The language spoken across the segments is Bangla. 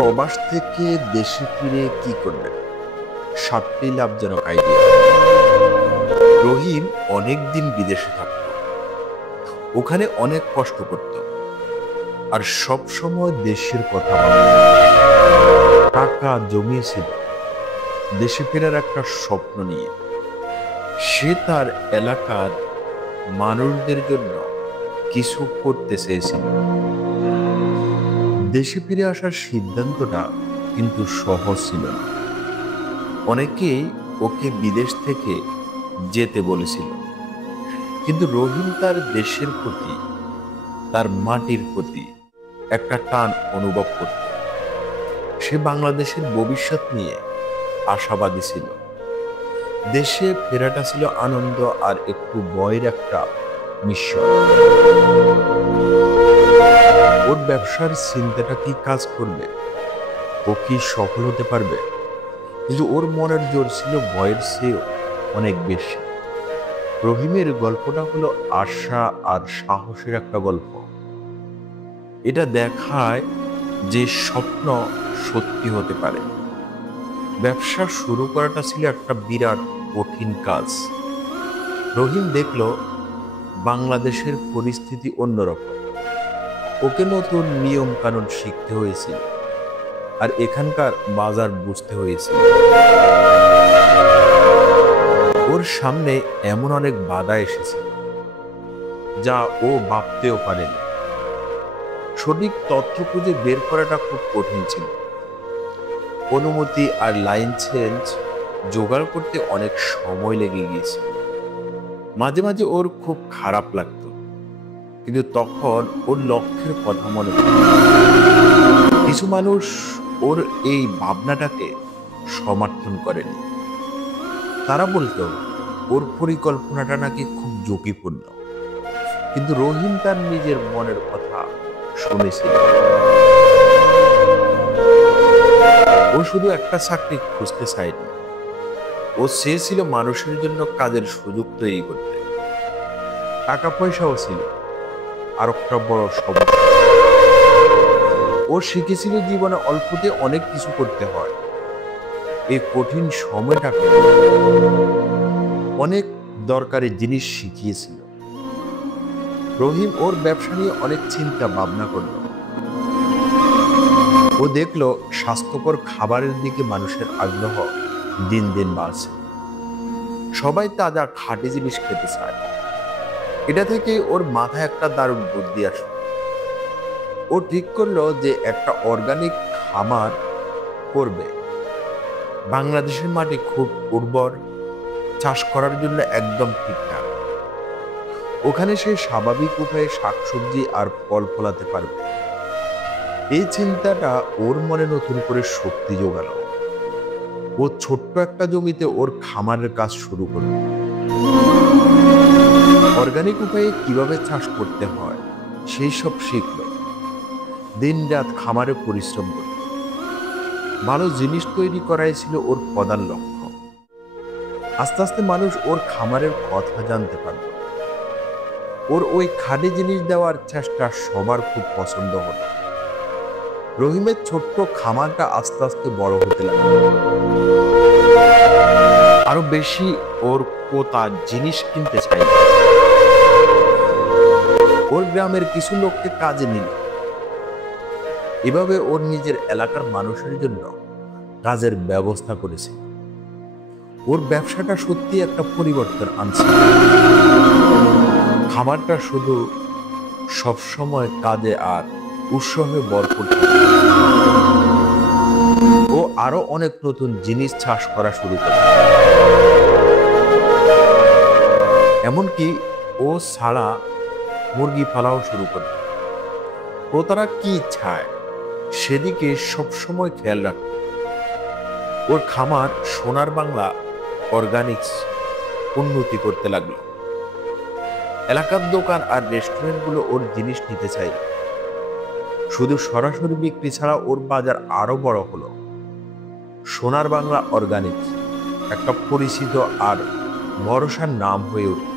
প্রবাস থেকে দেশে ফিরে কি করবেন? ৭টি লাভজনক আইডিয়া। রহিম অনেকদিন বিদেশে থাকত, ওখানে অনেক কষ্ট করত আর সব সময় দেশের কথা ভাবত। টাকা জমিয়েছিল দেশে ফেরার একটা স্বপ্ন নিয়ে। সে তার এলাকার মানুষদের জন্য কিছু করতে চেয়েছিল। দেশে ফিরে আসার সিদ্ধান্তটা কিন্তু সহজ ছিল না। অনেকেই ওকে বিদেশ থেকে যেতে বলেছিল, কিন্তু রহিম তার দেশের প্রতি, তার মাটির প্রতি একটা টান অনুভব করত। সে বাংলাদেশের ভবিষ্যৎ নিয়ে আশাবাদী ছিল। দেশে ফেরাটা ছিল আনন্দ আর একটু ভয়ের একটা মিশ্রণ। ওর ব্যবসার চিন্তাটা কি কাজ করবে, ও কি সফল হতে পারবে, কিন্তু ওর মনের জোর ছিল ভয়ের চেয়েও অনেক বেশি। রহিমের গল্পটা হলো আশা আর সাহসের একটা গল্প। এটা দেখায় যে স্বপ্ন সত্যি হতে পারে। ব্যবসা শুরু করাটা ছিল একটা বিরাট কঠিন কাজ। রহিম দেখল বাংলাদেশের পরিস্থিতি অন্যরকম। ওকে নতুন নিয়ম কানুন শিখতে হয়েছিল আর এখানকার বাজার বুঝতে হয়েছিল। ওর সামনে এমন অনেক বাধা এসেছিল যা ও ভাবতেও পারেনি। সঠিক তথ্য খুঁজে বের করাটা খুব কঠিন ছিল। অনুমতি আর লাইসেন্স জোগাড় করতে অনেক সময় লেগে গিয়েছিল। মাঝে মাঝে ওর খুব খারাপ লাগতো, কিন্তু তখন ওর লক্ষ্যের কথা মনে পড়ত। কিছু মানুষ ওর এই ভাবনাটাকে সমর্থন করেনি। তারা বলতো ওর পরিকল্পনাটা নাকি খুব ঝুঁকিপূর্ণ, কিন্তু রহিম তার নিজের মনের কথা শুনেছিল। ও শুধু একটা চাকরি খুঁজতে চায়নি, ও চেয়েছিল মানুষের জন্য কাজের সুযোগ তৈরি করতে। টাকা পয়সাও ছিল আর একটা বড় সমস্যা। ও শিখেছিল জীবনে অল্পতে অনেক কিছু করতে হয়। এই কঠিন সময়টাকে অনেক দরকারি জিনিস শিখিয়েছিল। রহিম ওর ব্যবসা নিয়ে অনেক চিন্তা ভাবনা করল। ও দেখলো স্বাস্থ্যকর খাবারের দিকে মানুষের আগ্রহ দিন দিন বাড়ছে। সবাই তাজা খাঁটি জিনিস খেতে চায়। এটা থেকে ওর মাথায় একটা দারুণ বুদ্ধি আসলো। ও ঠিক করলো যে একটা অর্গানিক খামার করবে। বাংলাদেশের মাটি খুব উর্বর, চাষ করার জন্য একদম ঠিকঠাক। ওখানে সে স্বাভাবিক উপায়ে শাকসবজি আর ফল ফলাতে পারবে। এই চিন্তাটা ওর মনে নতুন করে শক্তি জোগালো। ও ছোট্ট একটা জমিতে ওর খামারের কাজ শুরু করলো। অর্গানিক উপায়ে কিভাবে চাষ করতে হয় সেই সব শিখলো। দিন রাত খামারে পরিশ্রম করল। ভালো জিনিস তৈরি করাই ছিল ওর প্রধান লক্ষ্য। আস্তে আস্তে মানুষ ওর খামারের কথা জানতে পারল। ওর ওই খাঁটি জিনিস দেওয়ার চেষ্টা সবার খুব পছন্দ হলো। রহিমের ছোট্ট খামারটা আস্তে আস্তে বড় হতে লাগলো। আরো বেশি ওর কোথা জিনিস কিনতে চাই। ওর গ্রামের কিছু লোককে কাজে নিল। এভাবে ওর নিজের এলাকার মানুষের জন্য কাজের ব্যবস্থা করেছে। ওর ব্যবসাটা সত্যি একটা পরিবর্তন আনছে। খামারটা শুধু সবসময় কাজে আর উৎসবে ভরপুর থাকে। ও আরো অনেক নতুন জিনিস চাষ করা শুরু করে। এমনকি ও ছাড়া মুরগি পালাও শুরু করে। ক্রেতারা কি চায় সেদিকে সবসময় খেয়াল রাখত। ওর খামার সোনার বাংলা অর্গানিক্স উন্নতি করতে লাগলো। এলাকার দোকান আর রেস্টুরেন্টগুলো ওর জিনিস নিতে চাইল। শুধু সরাসরি বিক্রি ছাড়া ওর বাজার আরো বড় হলো। সোনার বাংলা অর্গানিক্স একটা পরিচিত আর ভরসার নাম হয়ে উঠল।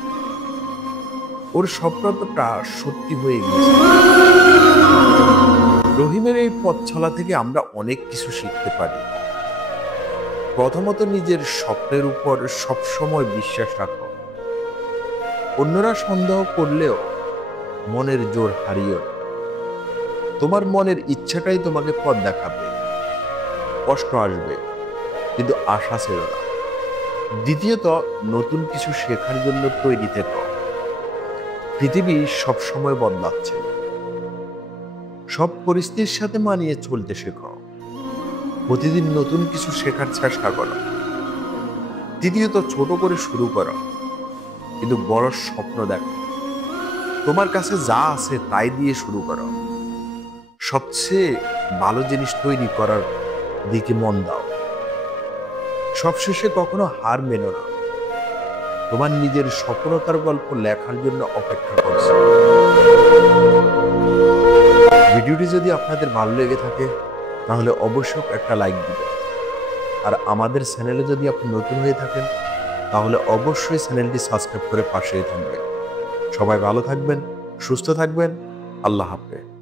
ওর স্বপ্নটা সত্যি হয়ে গেছে। রহিমের এই পথ চলা থেকে আমরা অনেক কিছু শিখতে পারি। প্রথমত, নিজের স্বপ্নের উপর সবসময় বিশ্বাস রাখো। অন্যরা সন্দেহ করলেও মনের জোর হারিও না। তোমার মনের ইচ্ছাটাই তোমাকে পথ দেখাবে। কষ্ট আসবে, কিন্তু আশা ছিল না। দ্বিতীয়ত, নতুন কিছু শেখার জন্য তৈরি থেকো। পৃথিবী সবসময় বদলাচ্ছে। সব পরিস্থিতির সাথে মানিয়ে চলতে শেখো। প্রতিদিন নতুন কিছু শেখার চেষ্টা করো। তৃতীয়ত, ছোট করে শুরু করো, কিন্তু বড় স্বপ্ন দেখো। তোমার কাছে যা আছে তাই দিয়ে শুরু করো। সবচেয়ে ভালো জিনিস তৈরি করার দিকে মন দাও। সবশেষে কখনো হার মেনো না। তোমার নিজের সফলতার গল্প লেখার জন্য অপেক্ষা করছে। ভিডিওটি যদি আপনাদের ভালো লেগে থাকে তাহলে অবশ্যই একটা লাইক দিবেন। আর আমাদের চ্যানেলে যদি আপনি নতুন হয়ে থাকেন তাহলে অবশ্যই চ্যানেলটি সাবস্ক্রাইব করে পাশেই থাকবেন। সবাই ভালো থাকবেন, সুস্থ থাকবেন। আল্লাহ হাফেজ।